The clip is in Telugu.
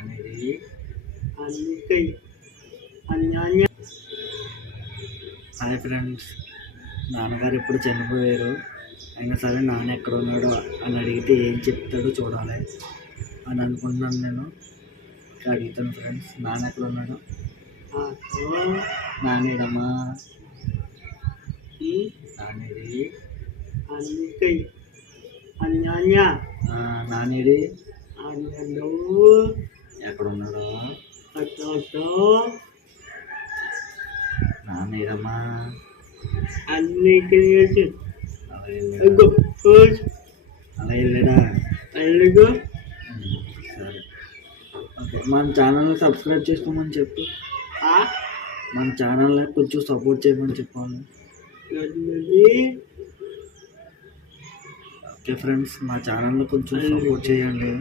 నానేది అందుకై అన్యాన్య. హాయ్ ఫ్రెండ్స్, నాన్నగారు ఎప్పుడు చనిపోయారు, అయినా సరే నాన్న ఎక్కడ ఉన్నాడో అని అడిగితే ఏం చెప్తాడో చూడాలి అని అనుకుంటున్నాను. నేను అడుగుతాను ఫ్రెండ్స్, నాన్న ఎక్కడ ఉన్నాడో. నానేడమ్మా నానేది అందుకై అన్యాన్య. నానేది అన్యాన్య ఎక్కడ ఉన్నాడో. అట్టో నానేడమ్మా అన్ని కలిసి అలా వెళ్ళాడా? అల్లుగు సరే, ఓకే. మన ఛానల్ని సబ్స్క్రైబ్ చేసుకోమని చెప్పు. మన ఛానల్ని కొంచెం సపోర్ట్ చేయమని చెప్పాలి. ఓకే ఫ్రెండ్స్, మా ఛానల్ని కొంచెం సపోర్ట్ చేయండి.